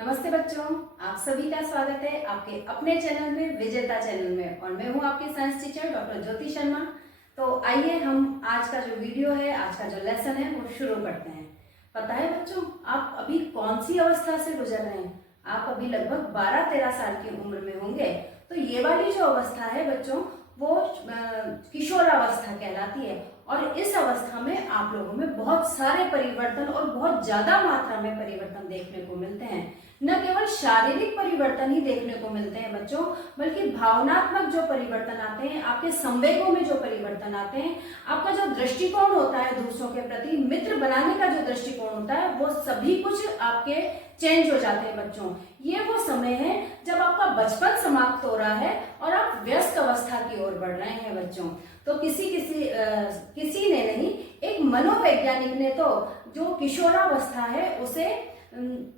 नमस्ते बच्चों, आप सभी का स्वागत है आपके अपने चैनल में, विजेता चैनल में। और मैं हूं आपकी science teacher doctor Jyoti Sharma. तो आइए हम आज का जो वीडियो है, आज का जो लेसन है वो शुरू करते हैं। पता है बच्चों, आप अभी कौन सी अवस्था से गुजर रहे हैं? आप अभी लगभग 12-13 साल की उम्र में होंगे। तो ये वाली जो अवस्था है बच्चों, वो किशोरावस्था कहलाती है। और इस अवस्था में आप लोगों में बहुत सारे परिवर्तन और बहुत ज्यादा मात्रा में परिवर्तन देखने को मिलते हैं। न केवल शारीरिक परिवर्तन ही देखने को मिलते हैं बच्चों, बल्कि भावनात्मक जो परिवर्तन आते हैं, आपके संवेगों में जो परिवर्तन आते हैं, आपका जो दृष्टिकोण होता है दूसरों के प्रति, मित्र बनाने का जो दृष्टिकोण होता है, वो सभी कुछ आपके चेंज हो जाते हैं बच्चों। ये वो समय है जब आपका बचपन समाप्त हो रहा है और आप वयस्क अवस्था की ओर बढ़ रहे हैं बच्चों। तो किसी ने नहीं, एक मनोवैज्ञानिक ने तो जो किशोरावस्था है उसे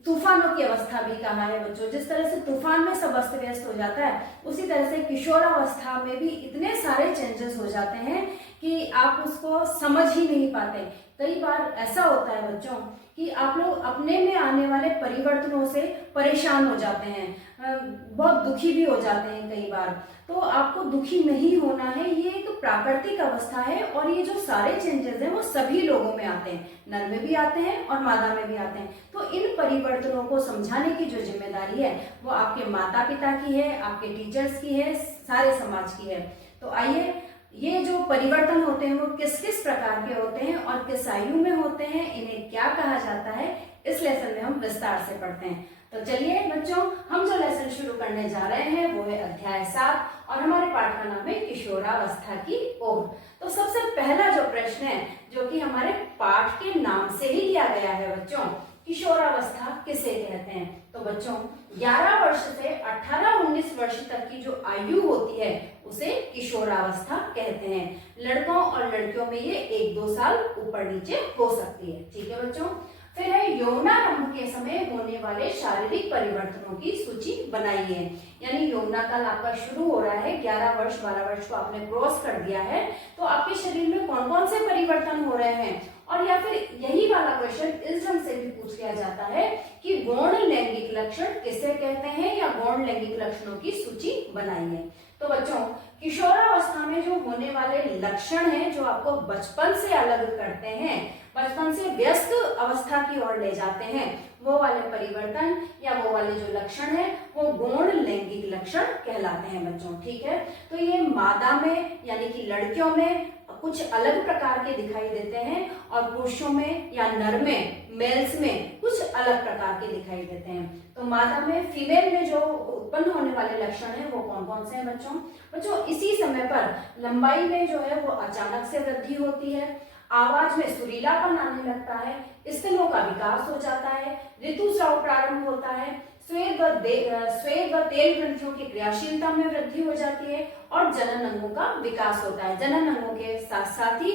तूफानों की अवस्था भी कहा है बच्चों। जिस तरह से तूफान में सब अस्त व्यस्त हो जाता है, उसी तरह से किशोरावस्था में भी इतने सारे चेंजेस हो जाते हैं कि आप उसको समझ ही नहीं पाते। कई बार ऐसा होता है बच्चों कि आप लोग अपने में आने वाले परिवर्तनों से परेशान हो जाते हैं, बहुत दुखी भी हो जाते हैं कई बार। तो आपको दुखी नहीं होना है, ये एक प्राकृतिक अवस्था है। और ये जो सारे चेंजेस हैं वो सभी लोगों में आते हैं, नर में भी आते हैं और मादा में भी आते हैं। तो इन परिवर्तनों को समझाने की जो जिम्मेदारी है वो आपके माता पिता की है, आपके टीचर्स की है, सारे समाज की है। तो आइए, ये जो परिवर्तन होते हैं वो किस किस प्रकार के होते हैं और किस आयु में होते हैं, इन्हें क्या कहा जाता है, इस लेसन में हम विस्तार से पढ़ते हैं। तो चलिए बच्चों, हम जो लेसन शुरू करने जा रहे हैं वो है अध्याय 7 और हमारे पाठ का नाम है किशोरावस्था की ओर। तो सबसे पहला जो प्रश्न है, जो कि हमारे पाठ के नाम से ही लिया गया है बच्चों, किशोरावस्था किसे कहते हैं? तो बच्चों, 11 वर्ष से 18-19 वर्ष तक की जो आयु होती है उसे किशोरावस्था कहते हैं। लड़कों और लड़कियों में ये 1-2 साल ऊपर नीचे हो सकती है। ठीक है बच्चों। फिर है यौवनारंभ के समय होने वाले शारीरिक परिवर्तनों की सूची बनाइए। यानी यौवना काल आपका शुरू हो रहा है, 11 वर्ष 12 वर्ष को आपने क्रॉस कर दिया है, तो आपके शरीर में कौन कौन से परिवर्तन हो रहे हैं। और या फिर यही वाला क्वेश्चन इस ढंग से भी पूछ लिया जाता है कि गौण लैंगिक लक्षण किसे कहते हैं, या गौण लैंगिक लक्षणों की सूची बनाइए। तो बच्चों, किशोरावस्था में जो होने वाले लक्षण हैं, जो आपको बचपन से अलग करते हैं, बचपन से व्यस्क अवस्था की ओर ले जाते हैं, वो वाले परिवर्तन या वो वाले जो लक्षण है वो गौण लैंगिक लक्षण कहलाते हैं बच्चों। ठीक है। तो ये मादा में यानी कि लड़कियों में कुछ अलग प्रकार के दिखाई देते हैं और पुरुषों में या नर में, मेल्स में कुछ अलग प्रकार के दिखाई देते हैं। तो मादा में, फीमेल में जो उत्पन्न होने वाले लक्षण हैं वो कौन कौन से हैं बच्चों? इसी समय पर लंबाई में जो है वो अचानक से वृद्धि होती है, आवाज में सुरीलापन आने लगता है, स्तनों का विकास हो जाता है, ऋतुस्राव प्रारंभ होता है, श्वेत व तेल ग्रंथियों की क्रियाशीलता में वृद्धि हो जाती है और जनन अंगों का विकास होता है। जनन अंगों के साथ साथ ही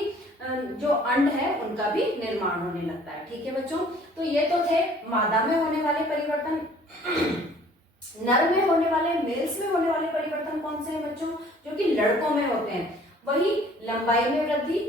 जो अंड है उनका भी निर्माण होने लगता है। ठीक है बच्चों। तो ये तो थे मादा में होने वाले परिवर्तन। नर में होने वाले, मेल्स में होने वाले परिवर्तन कौन से हैं बच्चों? जो कि लड़कों में होते हैं। वही लंबाई में वृद्धि,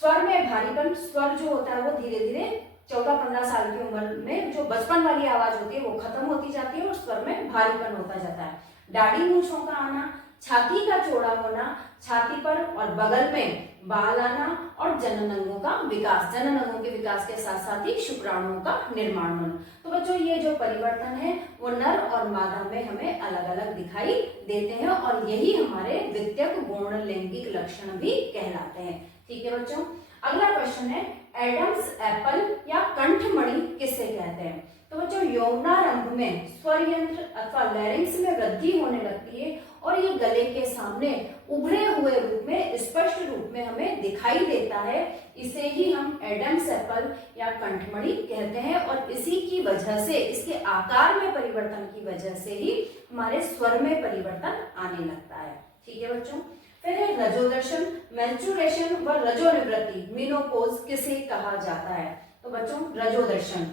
स्वर में भारीपन, स्वर जो होता है वो धीरे धीरे 14-15 साल की उम्र में जो बचपन वाली आवाज होती है वो खत्म होती जाती है और स्वर में भारीपन होता जाता है। दाढ़ी मूंछों का आना, छाती का चौड़ा होना, छाती पर और बगल में बाल आना और जनन अंगों का विकास, जनन अंगों के विकास के साथ साथ ही शुक्राणुओं का निर्माण होना। तो बच्चों, ये जो परिवर्तन है वो नर और मादा में हमें अलग अलग दिखाई देते हैं और यही हमारे द्वितीयक गौण लैंगिक लक्षण भी कहलाते हैं। ठीक है बच्चों। अगला क्वेश्चन है, एडम्स एप्पल या कंठमणि किसे कहते हैं? तो बच्चों, यौवनारंभ में स्वर यंत्र अथवा लैरिंक्स में वृद्धि होने लगती है और ये गले के सामने उभरे हुए रूप में, स्पष्ट रूप में हमें दिखाई देता है। इसे ही हम एडम्स एप्पल या कंठमणि कहते हैं और इसी की वजह से, इसके आकार में परिवर्तन की वजह से ही हमारे स्वर में परिवर्तन आने लगता है। ठीक है बच्चों। फिर है रजोदर्शन, मेंस्ट्रुएशन व रजोनिवृत्ति, मेनोपॉज किसे कहा जाता है? तो बच्चों, रजोदर्शन,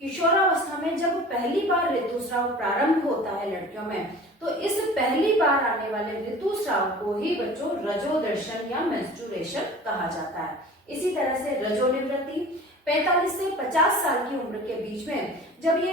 किशोरावस्था में जब पहली बार ऋतुस्राव प्रारंभ होता है लड़कियों में, तो इस पहली बार आने वाले ऋतुस्राव को ही बच्चों रजोदर्शन या मेंस्ट्रुएशन कहा जाता है। इसी तरह से रजोनिवृत्ति, 45 से 50 साल की उम्र के बीच में जब ये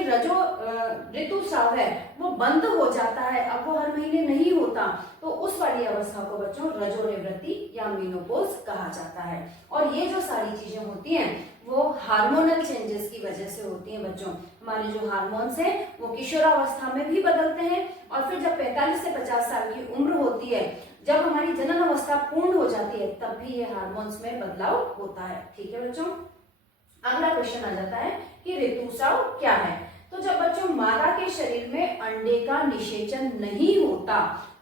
ऋतुस्राव है वो बंद हो जाता है, अब वो हर महीने नहीं होता, तो उस वाली अवस्था को बच्चों रजोनिवृत्ति या मेनोपॉज कहा जाता है। और ये जो सारी चीजें होती हैं वो हार्मोनल चेंजेस की वजह से होती हैं बच्चों। हमारे जो हार्मोन्स हैं वो किशोरावस्था में भी बदलते हैं, और फिर जब 45 से 50 साल की उम्र होती है, जब हमारी जनन अवस्था पूर्ण हो जाती है, तब भी ये हार्मोन्स में बदलाव होता है। ठीक है बच्चों, अगला क्वेश्चन आ जाता है कि ऋतुस्राव क्या है। तो जब बच्चों मादा के शरीर में अंडे का निषेचन नहीं होता,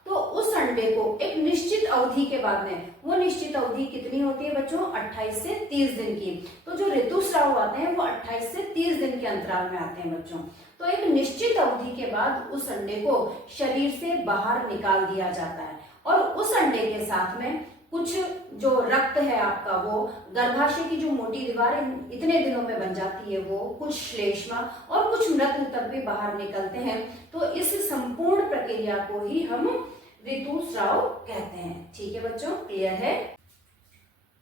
तो उस अंडे को एक निश्चित अवधि के बाद में, वो निश्चित अवधि कितनी होती है बच्चों, 28 से 30 दिन की। तो जो ऋतुस्राव आते हैं वो 28 से 30 दिन के अंतराल में आते हैं बच्चों। तो एक निश्चित अवधि के बाद उस अंडे को शरीर से बाहर निकाल दिया जाता है, और उस अंडे के साथ में कुछ जो रक्त है आपका, वो गर्भाशय की जो मोटी दीवार इतने दिनों में बन जाती है, वो कुछ श्लेष्मा और कुछ मृत ऊतक भी बाहर निकलते हैं। तो इस संपूर्ण प्रक्रिया को ही हम ऋतुस्राव कहते हैं। ठीक है बच्चों, क्लियर है?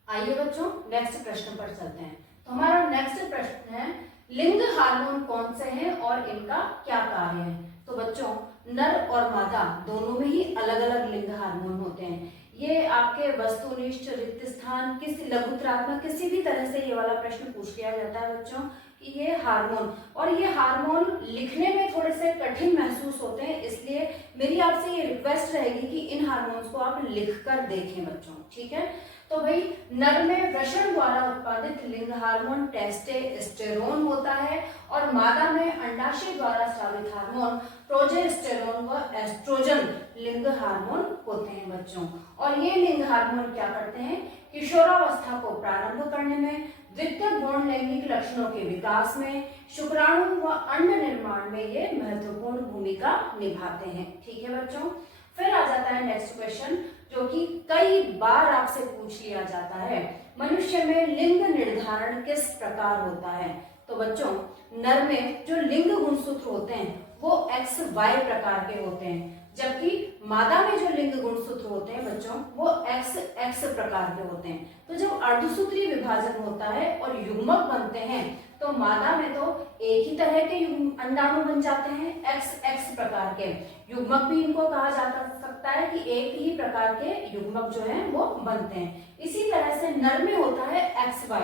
आइए बच्चों नेक्स्ट प्रश्न पर चलते हैं। तो हमारा नेक्स्ट प्रश्न है, लिंग हार्मोन कौन से हैं और इनका क्या कार्य है। तो बच्चों नर और मादा दोनों में ही अलग अलग लिंग हार्मोन होते हैं। ये आपके वस्तुनिष्ठ, रिक्त स्थान, किसी लघुत्रात्मक किसी भी तरह से ये वाला प्रश्न पूछ लिया जाता है बच्चों कि ये हार्मोन, और ये हार्मोन लिखने में थोड़े से कठिन महसूस होते हैं, इसलिए मेरी आपसे ये रिक्वेस्ट रहेगी कि इन हार्मोन्स को आप लिखकर देखें बच्चों। ठीक है, तो भाई नर में वृषण द्वारा उत्पादित लिंग हार्मोन टेस्टोस्टेरोन होता है, और मादा में अंडाशय द्वारा स्रावित हार्मोन प्रोजेस्टेरोन व एस्ट्रोजन लिंग हार्मोन होते हैं बच्चों। और ये लिंग हार्मोन क्या करते हैं, किशोरावस्था को प्रारंभ करने में, द्वितीयक गौण लैंगिक लक्षणों के विकास में, शुक्राणु व अंड निर्माण में ये महत्वपूर्ण भूमिका निभाते हैं। ठीक है बच्चों, फिर आ जाता है नेक्स्ट क्वेश्चन, जो कि कई बार आपसे पूछ लिया जाता है, मनुष्य में लिंग निर्धारण किस प्रकार होता है। तो बच्चों नर में जो लिंग गुणसूत्र होते हैं वो XY प्रकार के होते हैं, जबकि मादा में जो लिंग गुणसूत्र होते हैं बच्चों वो XX प्रकार के होते हैं। तो जब अर्धसूत्रीय विभाजन होता है और युग्मक बनते हैं, तो मादा में तो एक ही तरह के अंडाणु बन जाते हैं XX प्रकार के, युग्मक भी इनको कहा जा सकता है कि एक ही प्रकार के युग्मक जो हैं वो बनते हैं। इसी तरह से नर में होता है XY,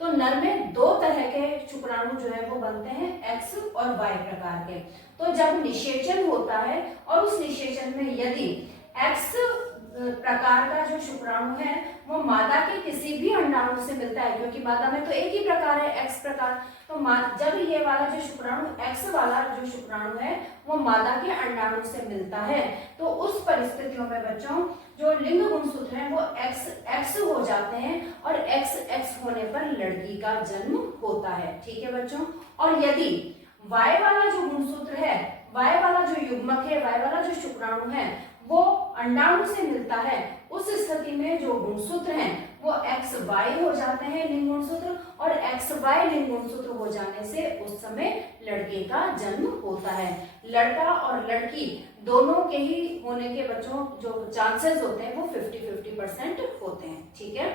तो नर में दो तरह के शुक्राणु जो है वो बनते हैं X और Y प्रकार के। तो जब निषेचन होता है और उस निषेचन में यदि X प्रकार का जो शुक्राणु है वो मादा के किसी भी अंडाणु से मिलता है, क्योंकि मादा में तो एक ही प्रकार है X प्रकार, तो जब ये वाला जो शुक्राणु X वाला जो शुक्राणु है वो मादा के अंडाणु से मिलता है, तो उस परिस्थितियों में बच्चों जो लिंग गुणसूत्र हैं वो XX हो जाते हैं, और XX होने पर लड़की का जन्म होता है। ठीक है बच्चों, और यदि Y वाला जो गुणसूत्र है, Y वाला जो युग्मक है, Y वाला जो शुक्राणु है वो अंडाणु से मिलता है, उस स्थिति में जो गुणसूत्र हैं वो XY हो जाते हैं लिंग गुणसूत्र, और XY लिंग गुणसूत्र हो जाने से उस समय लड़के का जन्म होता है। लड़का और लड़की दोनों के ही होने के बच्चों जो चांसेस होते हैं वो 50-50% होते हैं। ठीक है,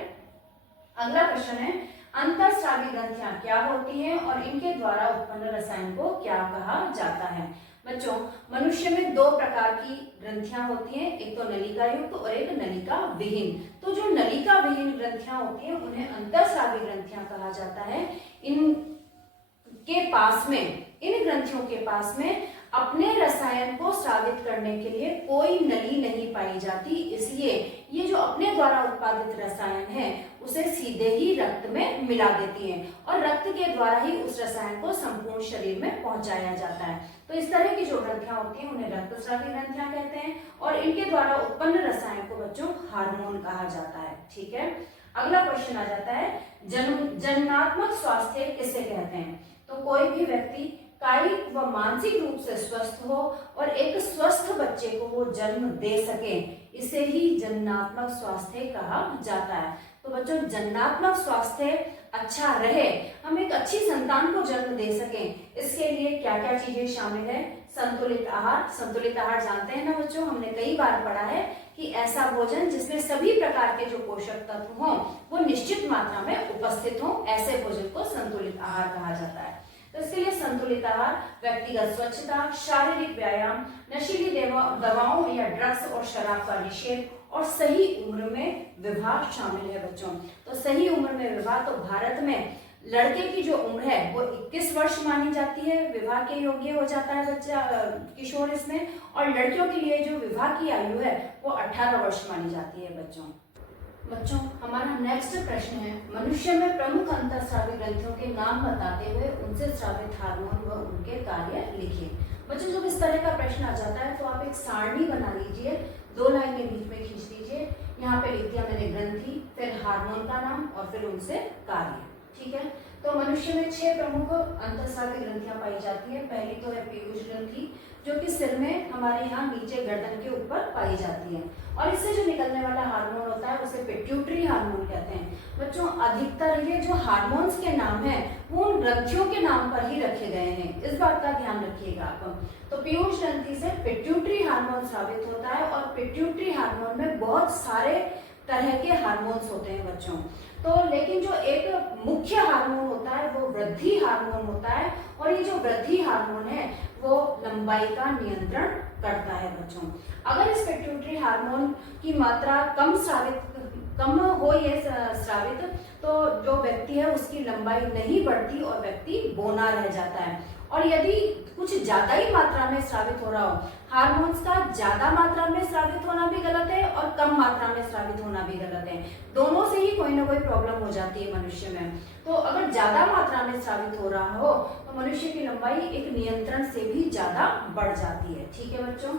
अगला प्रश्न है, अंतःस्रावी ग्रंथियां क्या होती हैं और इनके द्वारा उत्पन्न रसायन को क्या कहा जाता है। बच्चों मनुष्य में दो प्रकार की ग्रंथियां होती हैं, एक तो नलिका युक्त और एक नलिका विहीन। तो जो नलिका विहीन ग्रंथियां होती हैं उन्हें अंतःस्रावी ग्रंथियां कहा जाता है। इन ग्रंथियों के पास में अपने रसायन को स्रावित करने के लिए कोई नली नहीं पाई जाती, इसलिए ये जो अपने द्वारा उत्पादित रसायन है उसे सीधे ही रक्त में मिला देती हैं, और रक्त के द्वारा ही उस रसायन को संपूर्ण शरीर में पहुंचाया जाता है। तो इस तरह की जो ग्रंथियां होती हैं उन्हें रक्तस्रावी ग्रंथियां कहते हैं, और इनके द्वारा उत्पन्न रसायन को बच्चों हार्मोन कहा जाता है। ठीक है, अगला क्वेश्चन आ जाता है, जननात्मक स्वास्थ्य किसे कहते हैं। तो कोई भी व्यक्ति कायिक व मानसिक रूप से स्वस्थ हो और एक स्वस्थ बच्चे को वो जन्म दे सके, इसे ही जननात्मक स्वास्थ्य कहा जाता है। तो बच्चों जननात्मक स्वास्थ्य अच्छा रहे, हम एक अच्छी संतान को जन्म दे सकें, इसके लिए क्या क्या चीजें शामिल है? संतुलित आहार। संतुलित आहार जानते हैं ना बच्चों, हमने कई बार पढ़ा है कि ऐसा भोजन जिसमें सभी प्रकार के जो पोषक तत्व हों वो निश्चित मात्रा में उपस्थित हों, ऐसे भोजन को संतुलित आहार कहा जाता है। तो इसके लिए संतुलित आहार, व्यक्तिगत स्वच्छता, शारीरिक व्यायाम, नशीली दवाओं या ड्रग्स और शराब का निषेध और सही उम्र में विवाह शामिल है बच्चों। तो सही उम्र में विवाह, तो भारत में लड़के की जो उम्र है वो 21 वर्ष मानी जाती है, विवाह के योग्य हो जाता है बच्चा किशोर इसमें, और लड़कियों के लिए जो विवाह की आयु है वो 18 वर्ष मानी जाती है बच्चों हमारा नेक्स्ट प्रश्न है, मनुष्य में प्रमुख अंतःस्रावी ग्रंथियों के नाम बताते हुए उनसे स्रावित हार्मोन व उनके कार्य लिखिए। बच्चों जब इस तरह का प्रश्न आ जाता है तो आप एक सारणी बना लीजिए, 2 लाइनें बीच में खींच लीजिए। यहाँ पे लिख दिया मैंने ग्रंथि, फिर हार्मोन का नाम और फिर उनसे कार्य। ठीक है, तो मनुष्य में 6 प्रमुख अंतःस्रावी ग्रंथियां पाई जाती है। पहली तो है पीयूष ग्रंथि, जो कि सिर में हमारे यहाँ नीचे गर्दन के ऊपर पाई जाती है, और इससे जो निकलने वाला हार्मोन होता है उसे पिट्यूटरी हार्मोन कहते हैं। बच्चों अधिकतर ये जो हार्मोन्स के नाम है वो उन ग्रंथियों के नाम पर ही रखे गए हैं, इस बात का ध्यान रखिएगा आप। तो पीयूष ग्रंथि से पिट्यूटरी हार्मोन स्रावित होता है, और पिट्यूटरी हार्मोन में बहुत सारे तरह के हार्मोन्स होते हैं बच्चों। तो लेकिन जो एक मुख्य हार्मोन होता है वो वृद्धि हार्मोन होता है, और ये जो वृद्धि हार्मोन है वो लंबाई का नियंत्रण करता है बच्चों। अगर इस पिट्यूटरी हार्मोन की मात्रा कम हो ये स्रावित, तो जो व्यक्ति है उसकी लंबाई नहीं बढ़ती और व्यक्ति बौना रह जाता है। और यदि कुछ ज्यादा ही मात्रा में स्रावित हो रहा हो, हार्मोन्स का ज्यादा मात्रा में स्रावित होना भी गलत है और कम मात्रा में स्रावित होना भी गलत है, दोनों से ही कोई ना कोई प्रॉब्लम हो जाती है मनुष्य में। तो अगर ज्यादा मात्रा में स्रावित हो रहा हो तो मनुष्य की लंबाई एक नियंत्रण से भी ज्यादा बढ़ जाती है। ठीक है बच्चों,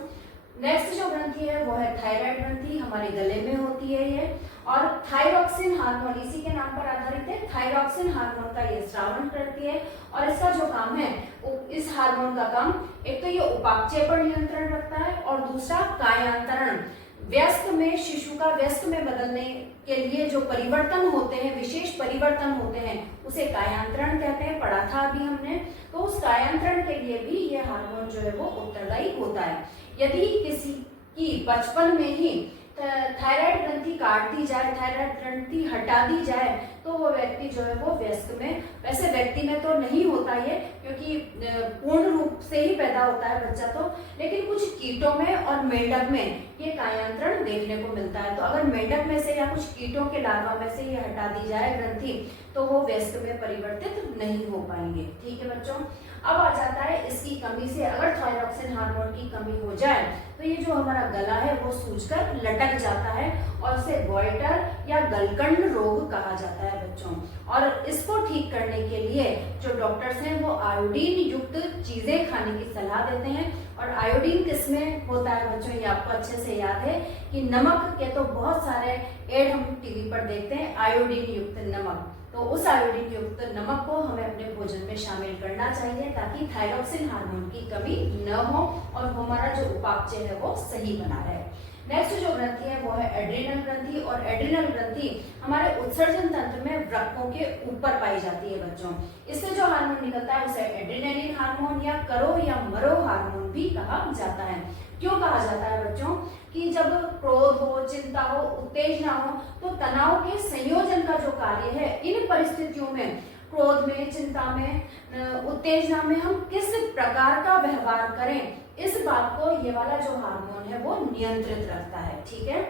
नेक्स्ट जो ग्रंथि है वो है थायराइड ग्रंथि, हमारे गले में होती है ये, और थायरॉक्सिन हार्मोन इसी के नाम पर आधारित है। थायरॉक्सिन हार्मोन का ये स्रावन करती है, और इसका जो काम है, इस हार्मोन का काम एक तो ये उपापचय पर नियंत्रण रखता है, और दूसरा कायांतरण, वयस्क में शिशु का वयस्क में बदलने के लिए जो परिवर्तन होते हैं, विशेष परिवर्तन होते हैं, उसे कायांतरण कहते हैं, पढ़ा था अभी हमने। तो उस कायांतरण के लिए भी ये हार्मोन जो है वो उत्तरदायी होता है। यदि किसी की बचपन में ही थायराइड ग्रंथि काट दी जाए, थायराइड ग्रंथि हटा दी जाए, तो वो व्यक्ति जो है वो वयस्क में, वैसे व्यक्ति में तो नहीं होता ये, क्योंकि पूर्ण रूप से ही पैदा होता है बच्चा तो, लेकिन कुछ कीटों में और मेंढक में ये कायांतरण देखने को मिलता है। तो अगर मेंढक में से या कुछ कीटों के लार्वा में से ये हटा दी जाए ग्रंथि, तो वो वयस्क में परिवर्तित नहीं हो पाएंगे। ठीक है बच्चों, अब आ जाता है इसकी कमी से, अगर थायरॉक्सिन हार्मोन की कमी हो जाए तो ये जो हमारा गला है वो सूजकर लटक जाता है, और इसे गोइटर या गलकंड रोग कहा जाता है बच्चों। और इसको ठीक करने के लिए जो डॉक्टर्स हैं वो आयोडीन युक्त चीजें खाने की सलाह देते हैं। और आयोडीन किसमें होता है बच्चों, ये आपको अच्छे से याद है कि नमक के तो बहुत सारे एड हम टीवी पर देखते हैं, आयोडीन युक्त नमक। तो उस आयोडीन युक्त नमक को हमें अपने भोजन में शामिल करना चाहिए, ताकि थायरॉक्सिन हार्मोन की कमी न हो और हमारा जो उपापचय है वो सही बना रहे। नेक्स्ट जो ग्रंथि है वो है एड्रिनल ग्रंथि, और एड्रिनल ग्रंथि हमारे उत्सर्जन तंत्र में वृक्कों के ऊपर पाई जाती है बच्चों। इससे जो हार्मोन निकलता है उसे एड्रिनलिन हार्मोन या करो या मरो हार्मोन भी कहा जाता है। क्यों कहा जाता है बच्चों, कि जब क्रोध हो, चिंता हो, उत्तेजना हो, तो तनाव के संयोजन का जो कार्य है, इन परिस्थितियों में क्रोध में, चिंता में, उत्तेजना में हम किस प्रकार का व्यवहार करें, इस बात को ये वाला जो हार्मोन है वो नियंत्रित रखता है। ठीक है,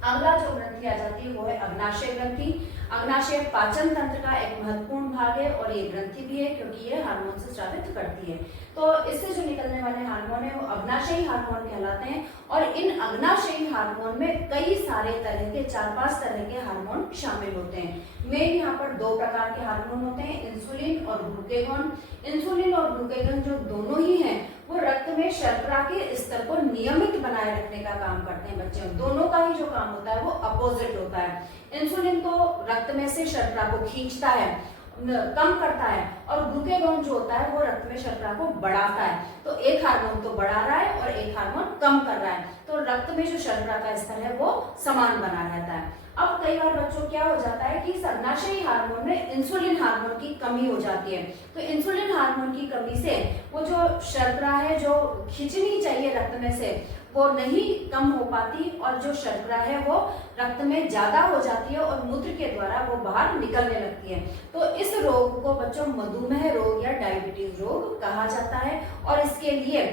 अगला जो ग्रंथि आ जाती है वो है अग्नाशय ग्रंथि। अग्नाशय पाचन तंत्र का एक महत्वपूर्ण भाग है, और ये ग्रंथि भी है क्योंकि ये हार्मोन से स्रावित करती है। तो इससे जो निकलने वाले हार्मोन है वो अग्नाशयी हार्मोन कहलाते हैं, और इन अग्नाशयी हार्मोन में कई सारे तरह के 4-5 तरह के हार्मोन शामिल होते हैं। मेन यहाँ पर 2 प्रकार के हार्मोन होते हैं, इंसुलिन और ग्लूकेगॉन। इंसुलिन और ग्लूकेगॉन जो दोनों ही हैं वो रक्त में शर्करा के स्तर को नियमित बनाए रखने का काम करते हैं बच्चों। दोनों का ही जो काम होता है वो अपोजिट होता है। इंसुलिन तो रक्त में से शर्करा को खींचता है, कम करता है और ग्लूकेगॉन जो होता है वो रक्त में शर्करा को बढ़ाता है। तो एक हार्मोन तो बढ़ा रहा है और एक हार्मोन कम कर रहा है, तो रक्त में जो शर्करा का स्तर है वो समान बना रहता है। अब कई बार बच्चों क्या हो जाता है कि सर्वनाशी हार्मोन में इंसुलिन हार्मोन की कमी हो जाती है। तो इंसुलिन हार्मोन की कमी से वो जो शर्करा है जो खींचनी चाहिए रक्त में से वो नहीं कम हो पाती और जो शर्करा है वो रक्त में ज्यादा हो जाती है और मूत्र के द्वारा वो बाहर निकलने लगती है। तो इस रोग को बच्चों मधुमेह रोग या डायबिटीज रोग कहा जाता है और इसके लिए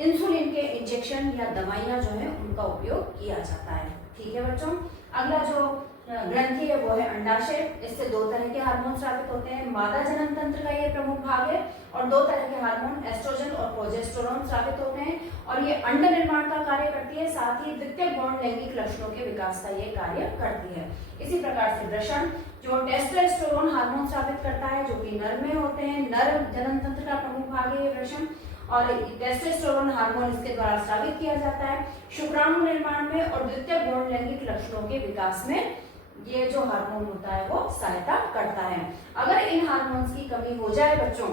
इंसुलिन के इंजेक्शन या दवाइयां जो है उनका उपयोग किया जाता है। ठीक है बच्चों, अगला जो ग्रंथि है वो है अंडाशय। इससे दो तरह के हार्मोन स्रावित होते हैं। मादा जनन तंत्र का ये प्रमुख भाग है और दो तरह के हार्मोन एस्ट्रोजन और प्रोजेस्टेरोन स्रावित होते हैं और ये अंड निर्माण का कार्य करती है, साथ ही द्वितीय गौण लैंगिक लक्षणों के विकास का ये कार्य करती है। इसी प्रकार से वृषण जो टेस्टोस्टेरोन हार्मोन स्रावित करता है जो कि नर में होते हैं। नर जनन तंत्र का प्रमुख भाग है ये वृषण और टेस्टोस्टेरोन हार्मोन इसके द्वारा स्रावित किया जाता है शुक्राणु निर्माण में और द्वितीय गौण लैंगिक लक्षणों के विकास में ये जो हार्मोन होता है वो सहायता करता है। अगर इन हार्मोन्स की कमी हो जाए बच्चों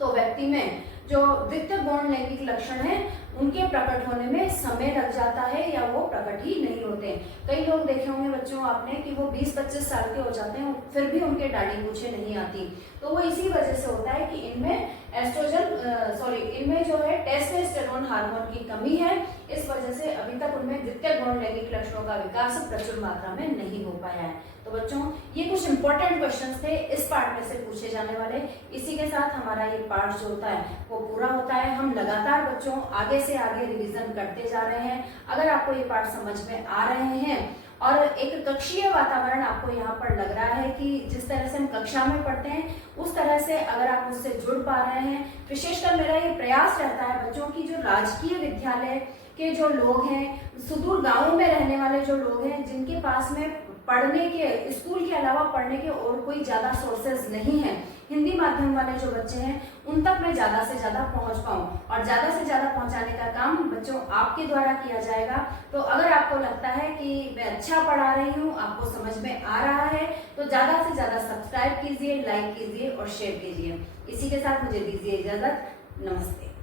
तो व्यक्ति में जो द्वितीय गौण लैंगिक लक्षण है उनके प्रकट होने में समय लग जाता है या वो प्रकट ही नहीं होते। कई लोग देखे होंगे बच्चों आपने कि वो 20-25 साल के हो जाते हैं फिर भी उनके दाढ़ी मूछें नहीं आती, तो वो इसी वजह से होता है कि इनमें इनमें जो है टेस्टोस्टेरोन हार्मोन की कमी है। इस वजह से अभी तक उनमें द्वितीय गौण लैंगिक लक्षणों का विकास प्रचुर मात्रा में नहीं हो पाया है। तो बच्चों ये कुछ इंपॉर्टेंट क्वेश्चंस थे इस पार्ट में से पूछे जाने वाले। इसी के साथ हमारा ये पार्ट जो होता है वो पूरा होता है। हम लगातार बच्चों आगे से आगे रिवीजन करते जा रहे हैं। अगर आपको ये पार्ट समझ में आ रहे हैं और एक कक्षीय वातावरण आपको यहाँ पर लग रहा है कि जिस तरह से हम कक्षा में पढ़ते हैं उस तरह से अगर आप मुझसे जुड़ पा रहे हैं, विशेषकर मेरा ये प्रयास रहता है बच्चों की जो राजकीय विद्यालय के जो लोग हैं, सुदूर गांवों में रहने वाले जो लोग हैं जिनके पास में पढ़ने के स्कूल के अलावा पढ़ने के और कोई ज्यादा सोर्सेज नहीं है, हिंदी माध्यम वाले जो बच्चे हैं उन तक मैं ज्यादा से ज्यादा पहुंच पाऊं और ज्यादा से ज्यादा पहुंचाने का काम बच्चों आपके द्वारा किया जाएगा। तो अगर आपको लगता है कि मैं अच्छा पढ़ा रही हूं, आपको समझ में आ रहा है, तो ज्यादा से ज्यादा सब्सक्राइब कीजिए, लाइक कीजिए और शेयर कीजिए। इसी के साथ मुझे दीजिए इजाजत। नमस्ते।